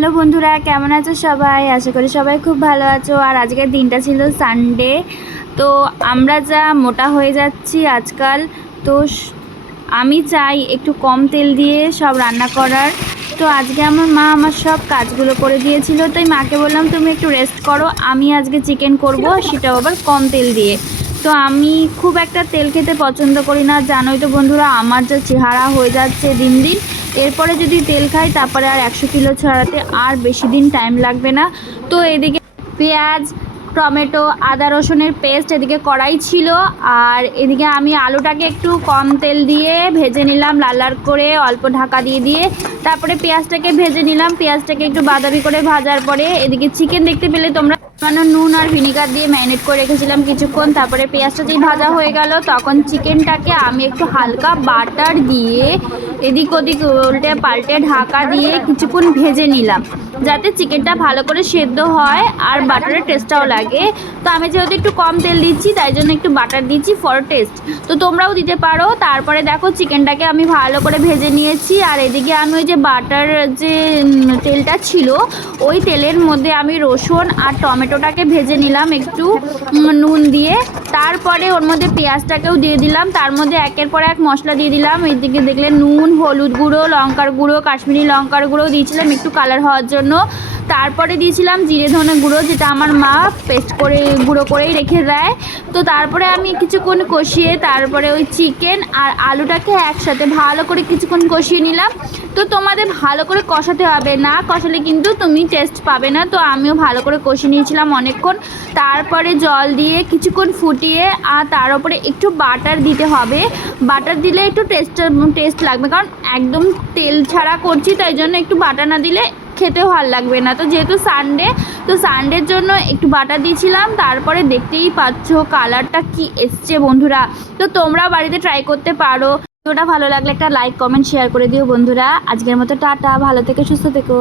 Hello বন্ধুরা, কেমন আছো সবাই? আশা করি সবাই খুব ভালো আছো। আর আজকের দিনটা ছিল সানডে। তো আমরা যা মোটা হয়ে যাচ্ছি আজকাল, তো আমি চাই একটু কম তেল দিয়ে সব রান্না করার। তো আজকে আমার মা আমার সব কাজগুলো করে দিয়েছিল, তাই মাকে বললাম তুমি একটু রেস্ট করো, আমি আজকে চিকেন করব, সেটাও আবার কম তেল দিয়ে। তো আমি খুব একটা তেল খেতে পছন্দ করি না, জানোই তো বন্ধুরা আমার যা চেহারা হয়ে যাচ্ছে দিন দিন। এরপরে যদি তেল খাই তারপরে আর 100 কিলো ছাড়াতে আর বেশি দিন টাইম লাগবে না। তো এদিকে পেঁয়াজ, টমেটো, আদা রসুনের পেস্ট এদিকে কড়াই ছিল। আর এদিকে আমি আলুটাকে একটু কম তেল দিয়ে ভেজে নিলাম লাল লাল করে, অল্প ঢাকা দিয়ে দিয়ে। তারপরে পেঁয়াজটাকে ভেজে নিলাম, পেঁয়াজটাকে একটু বাদামি করে ভাজার পরে এদিকে চিকেন দেখতে পেলে তোমরা নুন আর ভিনিগার দিয়ে ম্যারিনেট করে রেখেছিলাম কিছুক্ষণ। তারপরে পেঁয়াজটা যেই ভাজা হয়ে গেল তখন চিকেনটাকে আমি একটু হালকা বাটার দিয়ে এদিক ওদিক উল্টে পাল্টে ঢাকা দিয়ে কিছুক্ষণ ভেজে নিলাম, যাতে চিকেনটা ভালো করে সেদ্ধ হয় আর বাটারের টেস্টটাও লাগে। তো আমি যেহেতু একটু কম তেল দিচ্ছি তাই জন্য একটু বাটার দিচ্ছি ফর টেস্ট, তো তোমরাও দিতে পারো। তারপরে দেখো চিকেনটাকে আমি ভালো করে ভেজে নিয়েছি। আর এদিকে আমি ওই যে বাটার যে তেলটা ছিল ওই তেলের মধ্যে আমি রসুন আর টমেটোটাকে ভেজে নিলাম একটু নুন দিয়ে। তারপরে ওর মধ্যে পেঁয়াজটাকেও দিয়ে দিলাম, তার মধ্যে একের পর এক মশলা দিয়ে দিলাম। এইদিকে দেখলে নুন, হলুদ গুঁড়ো, লঙ্কার গুঁড়ো, কাশ্মীরি লঙ্কার গুঁড়ো দিয়েছিলাম একটু কালার হওয়ার জন্য। তারপরে দিয়েছিলাম জিরে ধনে গুঁড়ো, যেটা আমার মা পেস্ট করে গুঁড়ো করেই রেখে দেয়। তো তারপরে আমি কিছুক্ষণ কষিয়ে তারপরে ওই চিকেন আর আলুটাকে একসাথে ভালো করে কিছুক্ষণ কষিয়ে নিলাম। তো তোমাদের ভালো করে কষাতে হবে, না কষালে কিন্তু তুমি টেস্ট পাবে না। তো আমিও ভালো করে কষিয়ে নিয়েছিলাম অনেকক্ষণ। তারপরে জল দিয়ে কিছুক্ষণ ফুটিয়ে আর তার উপরে একটু বাটার দিতে হবে, বাটার দিলে একটু টেস্ট লাগবে, কারণ একদম তেল ছাড়া করছি তাই জন্য একটু বাটার না দিলে খেতেও ভালো লাগবে না। তো যেহেতু সানডে, তো সানডের জন্য একটু বাটার দিয়েছিলাম। তারপরে দেখতেই পাচ্ছ কালারটা কি এসছে বন্ধুরা। তো তোমরা বাড়িতে ট্রাই করতে পারো। ভিডিওটা ভালো লাগলে একটা লাইক, কমেন্ট, শেয়ার করে দিও বন্ধুরা। আজকের মতো টাটা, ভালো থেকো, সুস্থ থেকো।